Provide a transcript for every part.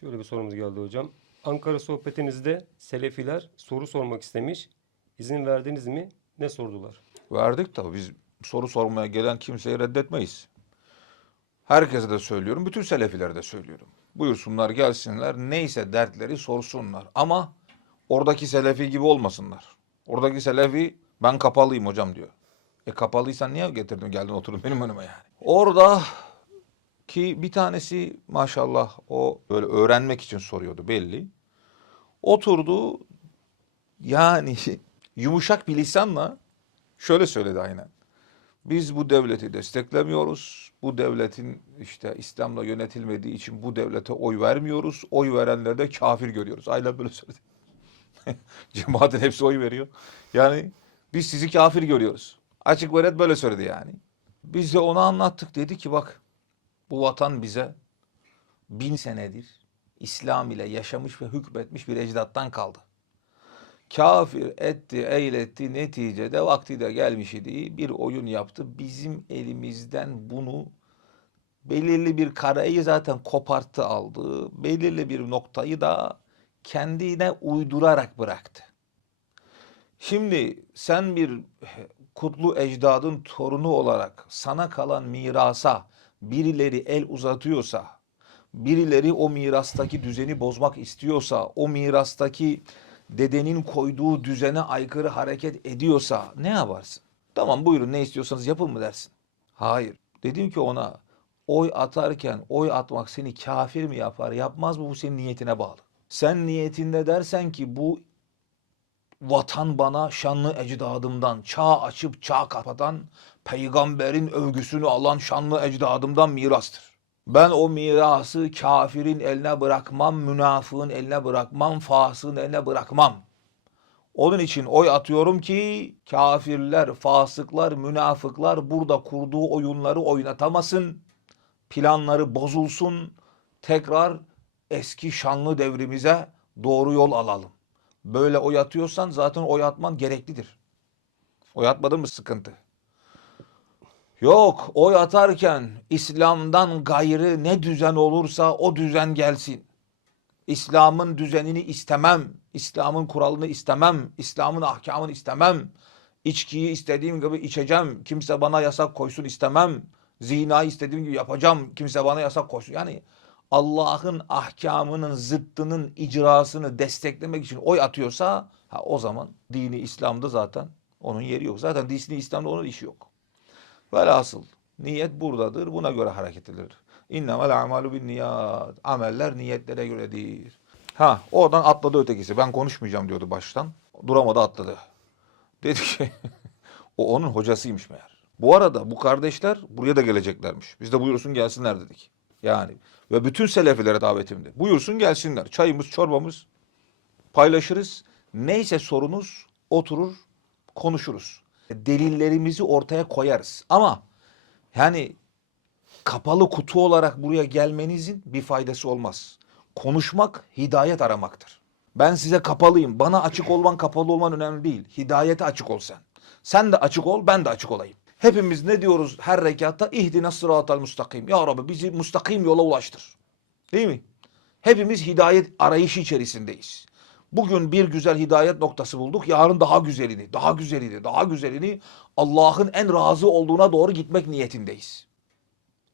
Şöyle bir sorumuz geldi hocam. Ankara sohbetinizde Selefiler soru sormak istemiş. İzin verdiniz mi? Ne sordular? Verdik tabii biz soru sormaya gelen kimseyi reddetmeyiz. Herkese de söylüyorum, bütün selefilere de söylüyorum. Buyursunlar gelsinler, neyse dertleri sorsunlar. Ama oradaki selefi gibi olmasınlar. Oradaki selefi ben kapalıyım hocam diyor. E kapalıysan niye getirdin geldin oturdun benim önüme yani. Orada ki bir tanesi maşallah o böyle öğrenmek için soruyordu belli. Oturdu yani yumuşak bir lisanla şöyle söyledi aynen. Biz bu devleti desteklemiyoruz. Bu devletin işte İslam'la yönetilmediği için bu devlete oy vermiyoruz. Oy verenleri de kafir görüyoruz. Aynen böyle söyledi. Cemaatin hepsi oy veriyor. Yani biz sizi kafir görüyoruz. Açık ve net böyle söyledi yani. Biz de ona anlattık. Dedi ki bak bu vatan bize bin senedir İslam ile yaşamış ve hükmetmiş bir ecdattan kaldı kafir etti, eyletti. Neticede vakti de gelmiş idi. Bir oyun yaptı. Bizim elimizden bunu belirli bir kareyi zaten koparttı aldı. Belirli bir noktayı da kendine uydurarak bıraktı. Şimdi sen bir kutlu ecdadın torunu olarak sana kalan mirasa birileri el uzatıyorsa, birileri o mirastaki düzeni bozmak istiyorsa, o mirastaki dedenin koyduğu düzene aykırı hareket ediyorsa ne yaparsın? Tamam buyurun ne istiyorsanız yapın mı dersin? Hayır. Dedim ki ona oy atarken oy atmak seni kafir mi yapar yapmaz mı bu senin niyetine bağlı. Sen niyetinde dersen ki bu vatan bana şanlı ecdadımdan, çağ açıp çağ kapatan, peygamberin övgüsünü alan şanlı ecdadımdan mirastır. Ben o mirası kafirin eline bırakmam, münafığın eline bırakmam, fasığın eline bırakmam. Onun için oy atıyorum ki kafirler, fasıklar, münafıklar burada kurduğu oyunları oynatamasın. Planları bozulsun. Tekrar eski şanlı devrimize doğru yol alalım. Böyle oy atıyorsan zaten oy atman gereklidir. Oy atmadın mı sıkıntı. Yok oy atarken İslam'dan gayrı ne düzen olursa o düzen gelsin. İslam'ın düzenini istemem. İslam'ın kuralını istemem. İslam'ın ahkamını istemem. İçkiyi istediğim gibi içeceğim. Kimse bana yasak koysun istemem. Zinayı istediğim gibi yapacağım. Kimse bana yasak koysun. Yani Allah'ın ahkamının zıttının icrasını desteklemek için oy atıyorsa ha, o zaman dini İslam'da zaten onun yeri yok. Zaten dini İslam'da onun işi yok. Velhasıl niyet buradadır. Buna göre hareket edilir. İnnemel amalu bin niyat. Ameller niyetlere göredir. Ha oradan atladı ötekisi. Ben konuşmayacağım diyordu baştan. Duramadı atladı. Dedi ki o onun hocasıymış meğer. Bu arada bu kardeşler buraya da geleceklermiş. Biz de buyursun gelsinler dedik. Yani ve bütün selefilere davetimdi. Buyursun gelsinler. Çayımız, çorbamız paylaşırız. Neyse sorunuz oturur konuşuruz. Delillerimizi ortaya koyarız. Ama yani kapalı kutu olarak buraya gelmenizin bir faydası olmaz. Konuşmak hidayet aramaktır. Ben size kapalıyım. Bana açık olman kapalı olman önemli değil. Hidayete açık ol sen. Sen de açık ol, ben de açık olayım. Hepimiz ne diyoruz her rekatta? İhdine sıratal mustakim. Ya Rabbi bizi mustakim yola ulaştır. Değil mi? Hepimiz hidayet arayışı içerisindeyiz. Bugün bir güzel hidayet noktası bulduk. Yarın daha güzelini, daha güzelini, daha güzelini Allah'ın en razı olduğuna doğru gitmek niyetindeyiz.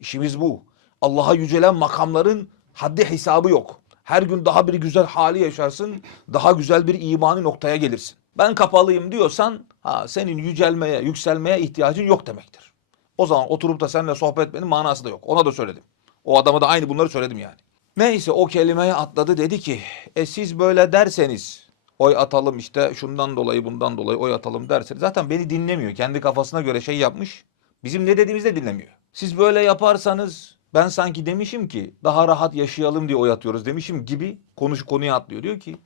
İşimiz bu. Allah'a yücelen makamların haddi hesabı yok. Her gün daha bir güzel hali yaşarsın, daha güzel bir imani noktaya gelirsin. Ben kapalıyım diyorsan, ha senin yücelmeye, yükselmeye ihtiyacın yok demektir. O zaman oturup da seninle sohbet etmenin manası da yok. Ona da söyledim. O adama da aynı bunları söyledim yani. Neyse o kelimeye atladı dedi ki, e siz böyle derseniz, oy atalım işte şundan dolayı bundan dolayı oy atalım derseniz zaten beni dinlemiyor. Kendi kafasına göre şey yapmış. Bizim ne dediğimizi de dinlemiyor. Siz böyle yaparsanız ben sanki demişim ki daha rahat yaşayalım diye oy atıyoruz demişim gibi konuş konuya atlıyor. Diyor ki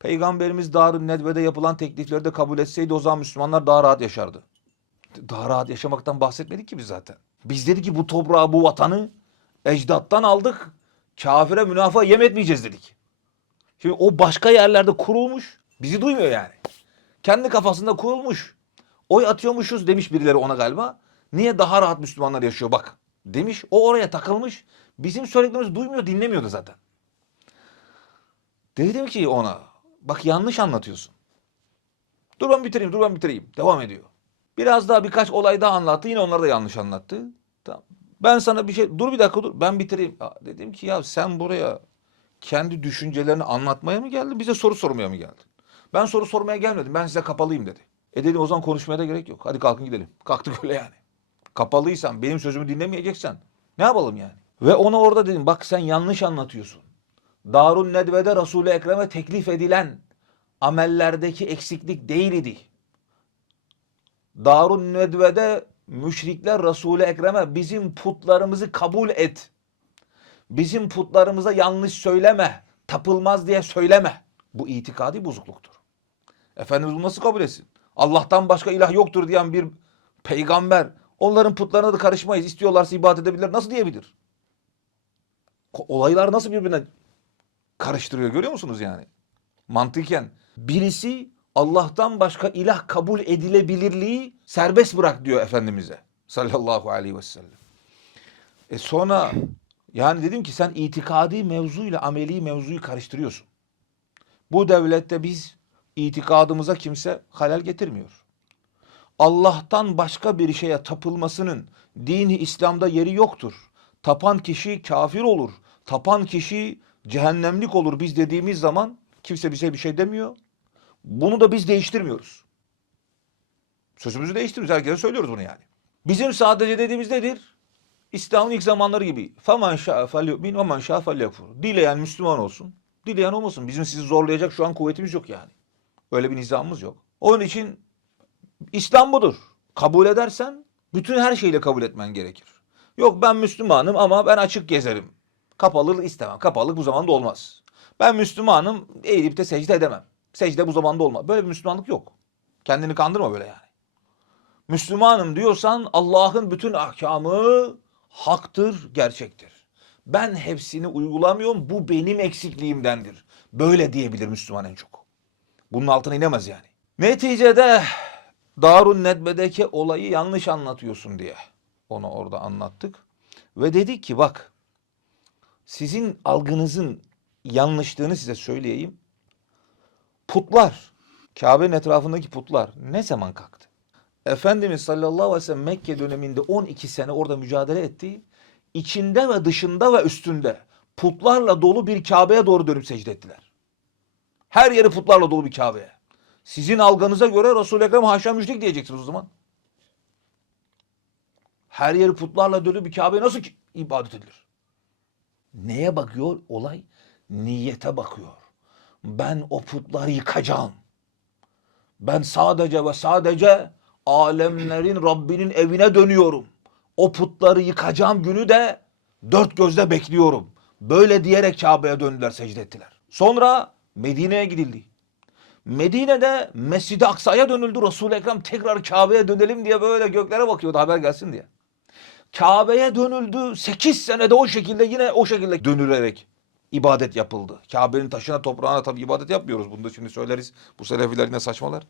Peygamberimiz Darun Nedve'de yapılan teklifleri de kabul etseydi o zaman Müslümanlar daha rahat yaşardı. Daha rahat yaşamaktan bahsetmedik ki biz zaten. Biz dedik ki bu toprağı, bu vatanı ecdattan aldık. Kafire münafığa yem etmeyeceğiz dedik. Şimdi o başka yerlerde kurulmuş. Bizi duymuyor yani. Kendi kafasında kurulmuş. Oy atıyormuşuz demiş birileri ona galiba. Niye daha rahat Müslümanlar yaşıyor bak demiş. O oraya takılmış. Bizim söylediklerimizi duymuyor dinlemiyordu zaten. Dedim ki ona bak yanlış anlatıyorsun. Dur ben bitireyim, dur ben bitireyim. Devam ediyor. Biraz daha birkaç olay daha anlattı. Yine onlar da yanlış anlattı. Tamam. Ben sana bir şey, dur bir dakika dur ben bitireyim. Aa, dedim ki ya sen buraya kendi düşüncelerini anlatmaya mı geldin, bize soru sormaya mı geldin? Ben soru sormaya gelmedim, ben size kapalıyım dedi. E dedim o zaman konuşmaya da gerek yok. Hadi kalkın gidelim. Kalktık öyle yani. Kapalıysan, benim sözümü dinlemeyeceksen ne yapalım yani? Ve ona orada dedim bak sen yanlış anlatıyorsun. Darun Nedve'de Resul-i Ekrem'e teklif edilen amellerdeki eksiklik değil idi. Darun Nedve'de müşrikler Resul-i Ekrem'e bizim putlarımızı kabul et. Bizim putlarımıza yanlış söyleme. Tapılmaz diye söyleme. Bu itikadi bozukluktur. Efendimiz bunu nasıl kabul etsin? Allah'tan başka ilah yoktur diyen bir peygamber onların putlarına da karışmayız. İstiyorlarsa ibadet edebilirler. Nasıl diyebilir? Olaylar nasıl birbirine karıştırıyor görüyor musunuz yani? Mantıken birisi Allah'tan başka ilah kabul edilebilirliği serbest bırak diyor Efendimiz'e sallallahu aleyhi ve sellem. E sonra yani dedim ki sen itikadi mevzuyla ameli mevzuyu karıştırıyorsun. Bu devlette biz itikadımıza kimse halel getirmiyor. Allah'tan başka bir şeye tapılmasının dini İslam'da yeri yoktur. Tapan kişi kafir olur. Tapan kişi cehennemlik olur biz dediğimiz zaman kimse bize bir şey demiyor. Bunu da biz değiştirmiyoruz. Sözümüzü değiştirmiyoruz. Herkese söylüyoruz bunu yani. Bizim sadece dediğimiz nedir? İslam'ın ilk zamanları gibi. Faman şa'a felyu'min ve man şa'a felyekfur. Dileyen Müslüman olsun. Dileyen olmasın. Bizim sizi zorlayacak şu an kuvvetimiz yok yani. Öyle bir nizamımız yok. Onun için İslam budur. Kabul edersen bütün her şeyle kabul etmen gerekir. Yok ben Müslümanım ama ben açık gezerim. Kapalılık istemem. Kapalılık bu zamanda olmaz. Ben Müslümanım eğilip de secde edemem. Secde bu zamanda olmaz. Böyle bir Müslümanlık yok. Kendini kandırma böyle yani. Müslümanım diyorsan Allah'ın bütün ahkamı haktır, gerçektir. Ben hepsini uygulamıyorum. Bu benim eksikliğimdendir. Böyle diyebilir Müslüman en çok. Bunun altına inemez yani. Neticede Darun Nedbe'deki olayı yanlış anlatıyorsun diye onu orada anlattık. Ve dedik ki bak sizin algınızın yanlışlığını size söyleyeyim. Putlar, Kabe'nin etrafındaki putlar ne zaman kalktı? Efendimiz sallallahu aleyhi ve sellem Mekke döneminde 12 sene orada mücadele etti. İçinde ve dışında ve üstünde putlarla dolu bir Kabe'ye doğru dönüp secde ettiler. Her yeri putlarla dolu bir Kabe'ye. Sizin algınıza göre Resul-i Ekrem haşa müşrik diyeceksiniz o zaman. Her yeri putlarla dolu bir Kabe'ye nasıl ibadet edilir? Neye bakıyor olay? Niyete bakıyor. Ben o putları yıkacağım. Ben sadece ve sadece alemlerin Rabbinin evine dönüyorum. O putları yıkacağım günü de dört gözle bekliyorum. Böyle diyerek Kabe'ye döndüler, secde ettiler. Sonra Medine'ye gidildi. Medine'de Mescid-i Aksa'ya dönüldü. Resul-i Ekrem tekrar Kabe'ye dönelim diye böyle göklere bakıyordu haber gelsin diye. Kabe'ye dönüldü. 8 senede o şekilde yine o şekilde dönülerek ibadet yapıldı. Kabe'nin taşına toprağına tabii ibadet yapmıyoruz. Bunu da şimdi söyleriz. Bu selefiler yine saçmalar.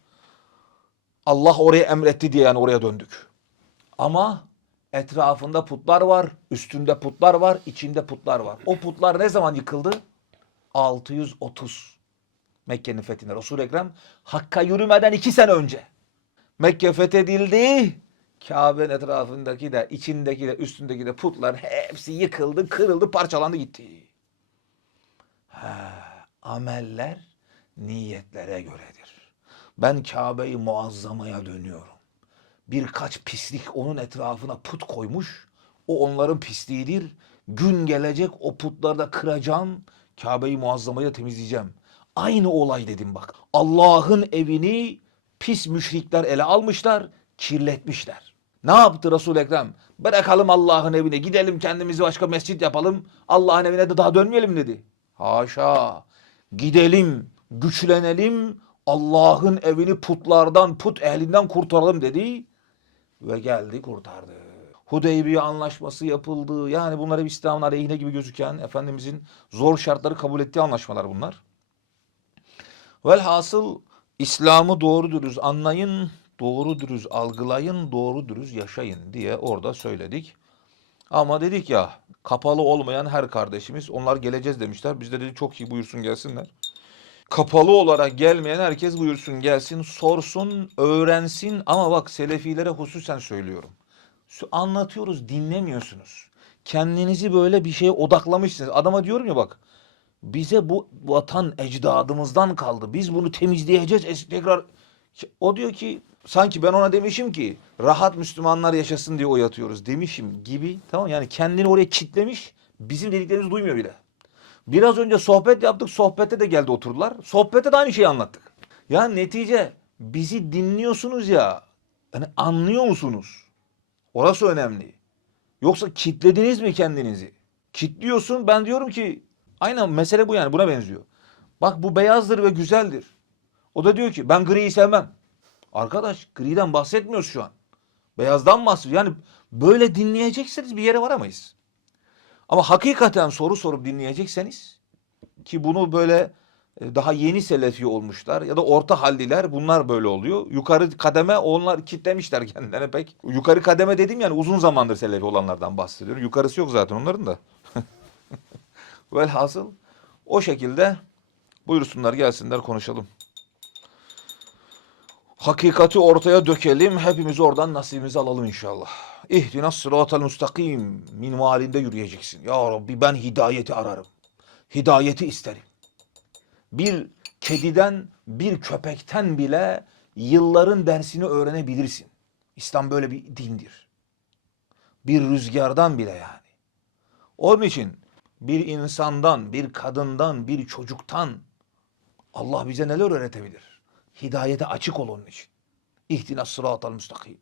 Allah oraya emretti diye yani oraya döndük. Ama etrafında putlar var, üstünde putlar var, içinde putlar var. O putlar ne zaman yıkıldı? 630 Mekke'nin fethine. Resul-i Ekrem Hakk'a yürümeden iki sene önce. Mekke fethedildi. Kabe'nin etrafındaki de, içindeki de, üstündeki de putlar hepsi yıkıldı, kırıldı, parçalandı gitti. Ha, ameller niyetlere göredir. Ben Kabe'yi muazzamaya dönüyorum. Birkaç pislik onun etrafına put koymuş. O onların pisliğidir. Gün gelecek o putları da kıracağım. Kabe'yi muazzamaya temizleyeceğim. Aynı olay dedim bak. Allah'ın evini pis müşrikler ele almışlar, kirletmişler. Ne yaptı Resul Ekrem? Bırakalım Allah'ın evine, gidelim kendimizi başka mescit yapalım. Allah'ın evine de daha dönmeyelim dedi. Haşa. Gidelim, güçlenelim, Allah'ın evini putlardan, put ehlinden kurtaralım dedi. Ve geldi kurtardı. Hudeybiye anlaşması yapıldı. Yani bunlar hep İslam'ın aleyhine gibi gözüken Efendimizin zor şartları kabul ettiği anlaşmalar bunlar. Velhasıl İslam'ı doğru dürüst anlayın, doğru dürüst algılayın, doğru dürüst yaşayın diye orada söyledik. Ama dedik ya kapalı olmayan her kardeşimiz onlar geleceğiz demişler. Biz de dedik çok iyi buyursun gelsinler. Kapalı olarak gelmeyen herkes buyursun gelsin, sorsun, öğrensin. Ama bak Selefilere hususen söylüyorum. Anlatıyoruz, dinlemiyorsunuz. Kendinizi böyle bir şeye odaklamışsınız. Adama diyorum ya bak, bize bu vatan ecdadımızdan kaldı. Biz bunu temizleyeceğiz. Tekrar o diyor ki sanki ben ona demişim ki rahat Müslümanlar yaşasın diye oy atıyoruz demişim gibi. Tamam yani kendini oraya kitlemiş. Bizim dediklerimizi duymuyor bile. Biraz önce sohbet yaptık. Sohbette de geldi oturdular. Sohbette de aynı şeyi anlattık. Ya netice bizi dinliyorsunuz ya. Yani anlıyor musunuz? Orası önemli. Yoksa kitlediniz mi kendinizi? Kitliyorsun ben diyorum ki aynen mesele bu yani buna benziyor. Bak bu beyazdır ve güzeldir. O da diyor ki ben griyi sevmem. Arkadaş griden bahsetmiyoruz şu an. Beyazdan bahsediyoruz. Yani böyle dinleyecekseniz bir yere varamayız. Ama hakikaten soru sorup dinleyecekseniz ki bunu böyle e, daha yeni selefi olmuşlar ya da orta halliler bunlar böyle oluyor. Yukarı kademe onlar kitlemişler kendilerine pek. Yukarı kademe dedim yani uzun zamandır selefi olanlardan bahsediyorum. Yukarısı yok zaten onların da. Velhasıl o şekilde buyursunlar gelsinler konuşalım. Hakikati ortaya dökelim. Hepimiz oradan nasibimizi alalım inşallah. İhdinas sıratal müstakim. Minvalinde yürüyeceksin. Ya Rabbi ben hidayeti ararım. Hidayeti isterim. Bir kediden, bir köpekten bile yılların dersini öğrenebilirsin. İslam böyle bir dindir. Bir rüzgardan bile yani. Onun için bir insandan, bir kadından, bir çocuktan Allah bize neler öğretebilir? Hidayete açık ol onun için. İhtina sıratal müstakim.